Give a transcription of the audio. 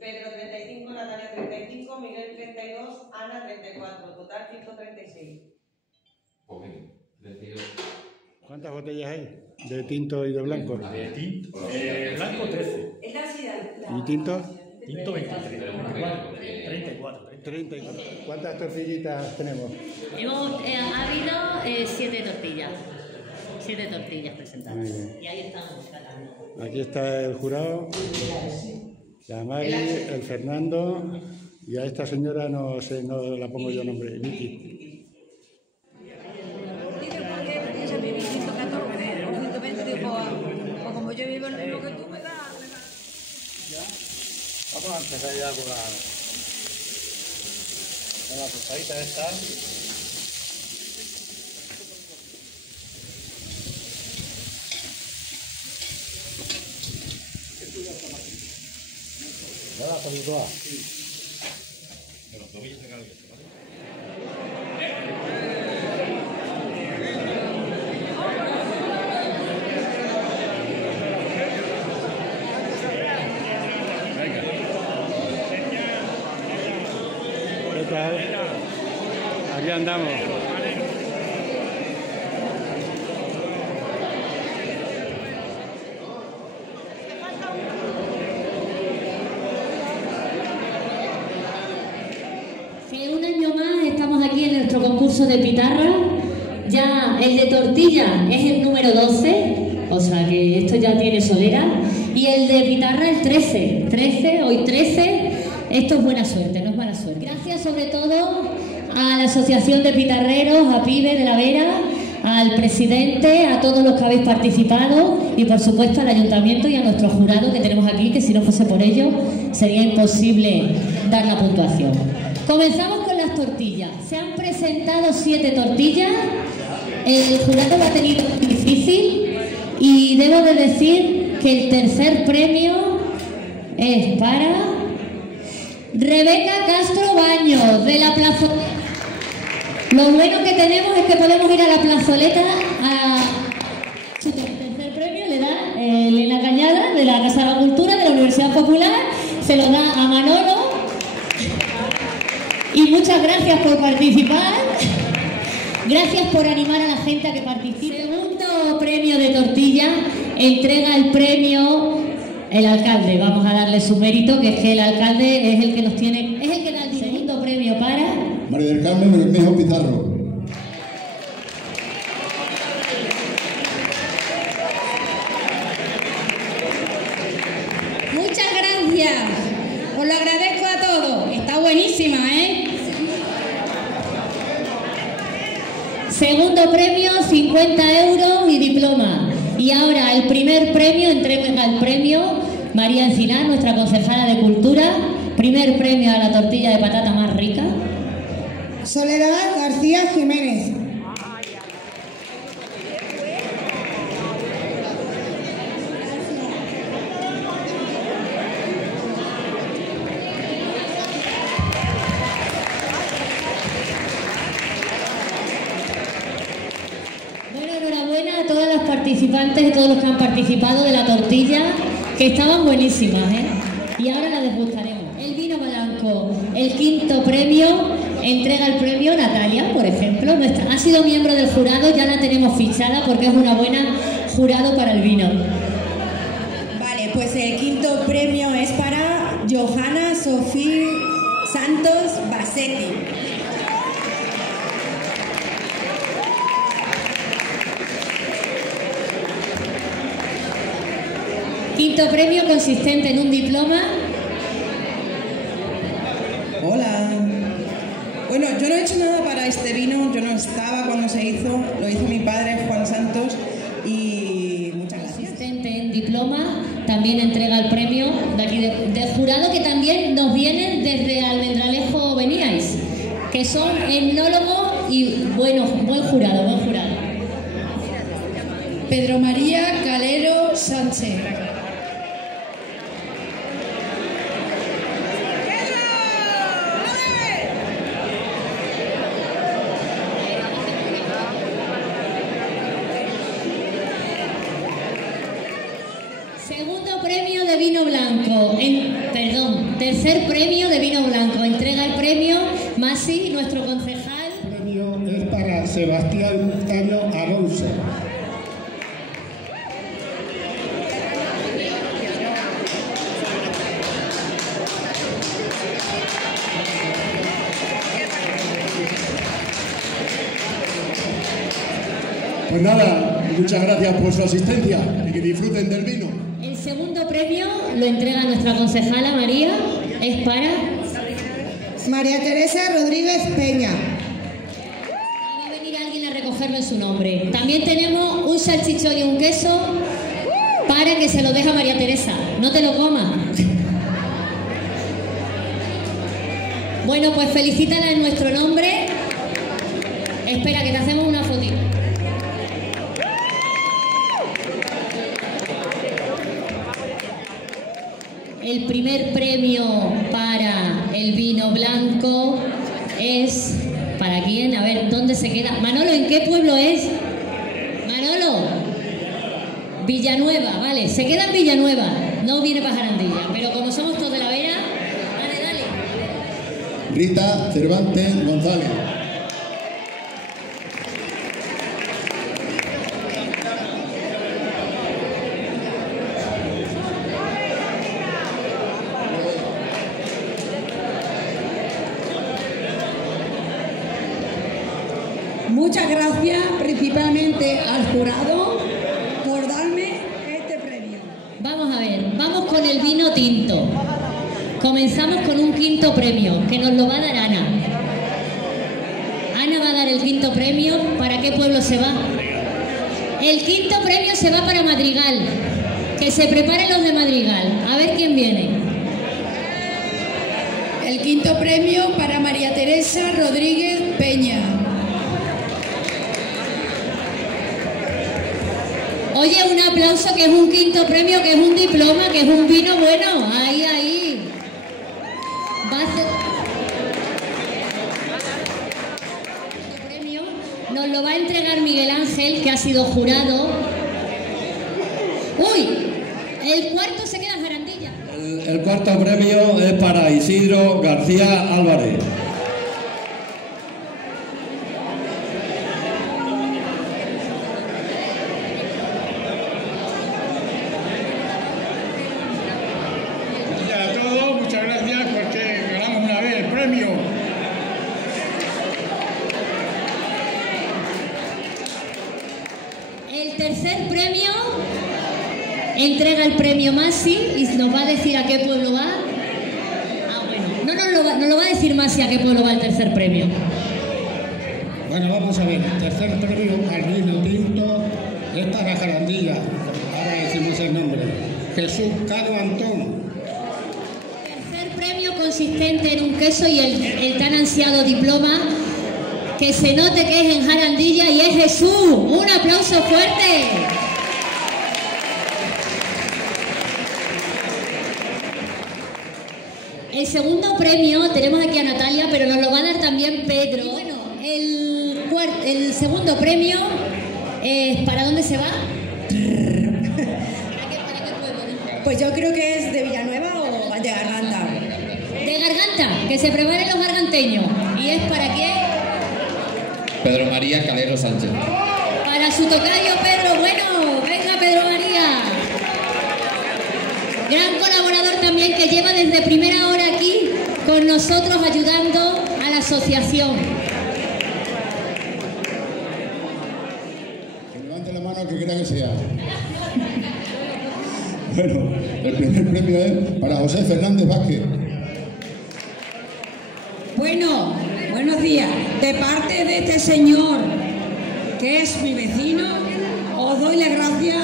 Pedro 35, Natalia 35, Miguel 32, Ana 34, total 136. Pues bien, 32. ¿Cuántas botellas hay? ¿De tinto y de blanco? De tinto, blanco 13. ¿Y tinto? Tinto 23. 34. 34. ¿Cuántas tortillitas tenemos? Ha habido 7 tortillas. 7 tortillas presentadas. Muy bien. Y ahí estamos tratando. Aquí está el jurado, la Mari, el Fernando, y a esta señora no sé, no la pongo yo nombre, Vicky. Como yo vivo en lo mismo que tú, me da. Vamos a empezar ya con la tostadita esta. ¿Verdad, Felipe? Los tobillos se cargan, ¿vale? ¿Qué tal? Aquí andamos. Que un año más estamos aquí en nuestro concurso de pitarra. Ya el de tortilla es el número 12, o sea que esto ya tiene solera. Y el de pitarra el 13. 13, hoy 13. Esto es buena suerte, no es mala suerte. Gracias sobre todo a la Asociación de Pitarreros, a Pibe de la Vera, al presidente, a todos los que habéis participado y por supuesto al ayuntamiento y a nuestro jurado que tenemos aquí, que si no fuese por ello sería imposible dar la puntuación. Comenzamos con las tortillas. Se han presentado 7 tortillas. El jurado lo ha tenido difícil y debo de decir que el tercer premio es para Rebeca Castro Baños, de la plazoleta. Lo bueno que tenemos es que podemos ir a la plazoleta a su tercer premio, le da Elena Cañada, de la Casa de la Cultura, de la Universidad Popular, se lo da a Manolo. Y muchas gracias por participar. Gracias por animar a la gente a que participe. Segundo premio de tortilla, entrega el premio el alcalde. Vamos a darle su mérito, que es que el alcalde es el que nos tiene, es el que da el segundo premio para María del Carmen Bermejo Pizarro. Muchas gracias. Os lo agradezco a todos. Está buenísima, ¿eh? segundo premio, 50 euros y diploma. Y ahora el primer premio, entrega el premio María Encinar, nuestra concejala de Cultura. Primer premio a la tortilla de patata más rica. Soledad García Jiménez. Bueno, enhorabuena a todas las participantes y todos los que han participado de la tortilla, que estaban buenísimas, ¿eh? Y ahora la degustaremos. El vino blanco, el quinto premio, entrega el premio Natalia, por ejemplo. Ha sido miembro del jurado, ya la tenemos fichada porque es una buena jurado para el vino. Vale, pues el quinto premio es para Johanna Sofía Santos Bassetti. Quinto premio consistente en un diploma. Hola. Bueno, yo no he hecho nada para este vino, yo no estaba cuando se hizo, lo hizo mi padre Juan Santos y muchas gracias. Consistente en diploma, también entrega el premio de aquí del jurado, que también nos vienen desde Almendralejo veníais, que son etnólogos y buen jurado. Pedro María Calero Sánchez. Segundo premio de vino blanco, tercer premio de vino blanco. Entrega el premio Masi, nuestro concejal. El premio es para Sebastián Caño Alonso. Pues nada, muchas gracias por su asistencia y que disfruten del vino. El segundo premio lo entrega nuestra concejala María. Es para... María Teresa Rodríguez Peña. Va a venir alguien a recogerlo en su nombre. También tenemos un salchichón y un queso para que se lo deje a María Teresa. No te lo comas. Bueno, pues felicítala en nuestro nombre. Espera, que te hacemos una fotito. El primer premio para el vino blanco es... ¿Para quién? A ver, ¿dónde se queda? Manolo, ¿en qué pueblo es? Manolo. Villanueva, vale. Se queda en Villanueva. No viene para Jarandilla. Pero como somos todos de la Vera... Dale, dale. Rita Cervantes González. Muchas gracias principalmente al jurado por darme este premio. Vamos a ver, vamos con el vino tinto. Comenzamos con un quinto premio, que nos lo va a dar Ana. Ana va a dar el quinto premio. ¿Para qué pueblo se va? El quinto premio se va para Madrigal. Que se preparen los de Madrigal. A ver quién viene. El quinto premio para María Teresa Rodríguez Peña. Oye, un aplauso, que es un quinto premio, que es un diploma, que es un vino bueno. Ahí, ahí. Va a ser... El premio nos lo va a entregar Miguel Ángel, que ha sido jurado. ¡Uy! El cuarto se queda en Jarandilla. El cuarto premio es para Isidro García Álvarez. Entrega el premio Masi y nos va a decir a qué pueblo va. Ah, bueno, no lo va a decir Masi a qué pueblo va el tercer premio. Bueno, vamos a ver. Tercer premio al vino tinto es para Jarandilla. Ahora decimos el nombre. Jesús Caro Antón. Tercer premio consistente en un queso y el tan ansiado diploma. Que se note que es en Jarandilla y es Jesús. ¡Un aplauso fuerte! El segundo premio, tenemos aquí a Natalia, pero nos lo va a dar también Pedro. Y bueno, el segundo premio, ¿para dónde se va? ¿Para qué pueblo? Pues yo creo que es de Villanueva o de Garganta. De Garganta, que se preparen los garganteños. ¿Y es para qué? Pedro María Calero Sánchez. Para su tocayo Pedro. Bueno, venga Pedro María. Gran colaborador también, que lleva desde primera hora aquí con nosotros ayudando a la asociación. Que levante la mano el que crea que sea. Bueno, el primer premio es para José Fernández Vázquez. Bueno, buenos días. De parte de este señor, que es mi vecino, os doy las gracias